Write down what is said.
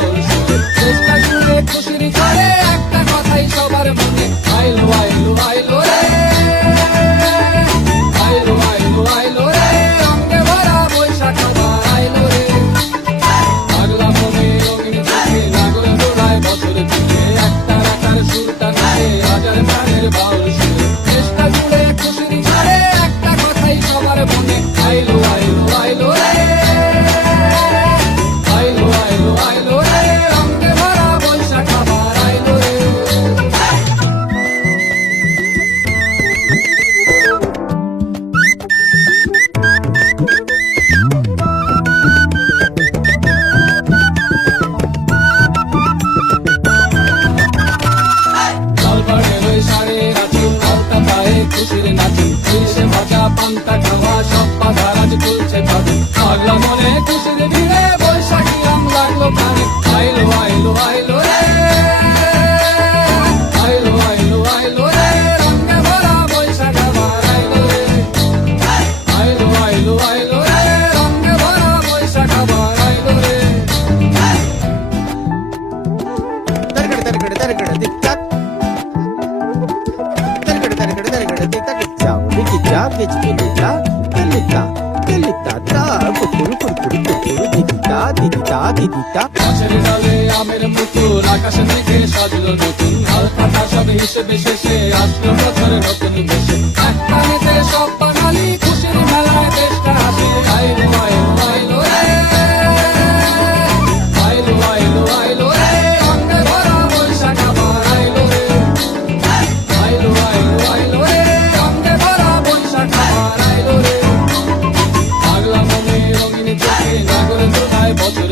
বাউল সুরে চেষ্টা জুড়ে খুশির ঝড়ে একটা কথাই সবার মনে আইলো আইলো আইলো রে আইলো আইলো আইলো রে রঙে ভরা বৈশাখ আবার আইলো রে পাগলা মনে রঙিন চোখে লাগল জোড়ায় বছর থেকে একটা রাখার সুরটা নাচে হাজার প্রাণের বাউল সুরে চেষ্টা জুড়ে খুশির ঝড়ে একটা কথাই সবার মনে আইলো আইলো আইলো রে আইলো আইলো আইলো রে রঙে ভরা বৈশাখ আবার আইলো রে খুশির নাচে দেশে ভাজা পান্তা খাওয়া সব বাধা রাজ তুলছে ভাবে পাগলা মনে খুশির ভিড়ে বৈশাখী রং লাগলো প্রাণে আইলো আইলো আইলো রে আইলো আইলো আইলো রে রঙে ভরা বৈশাখ আবার আইলো রে আইলো আইলো আইলো রে রঙে ভরা বৈশাখ আবার আইলো রে গাছের ডালে আমের পুতুল আকাশে থেকে সাজলো নতুন হালকা সব হিসেবে শেষে আসলো বছর নতুন বেশে এক প্রাণীতে সব বাঙালি খুশির মেলায় দেশটা হাসে আইলো আইলো আইলো রে আইলো আইলো আইলো রে রঙে ভরা বৈশাখ আবার আইলো রে আইলো আইলো আইলো রে রঙে ভরা বৈশাখ আবার আইলো রে পাগলা মনে রঙিন চোখে নাগর জোড়ায় বছর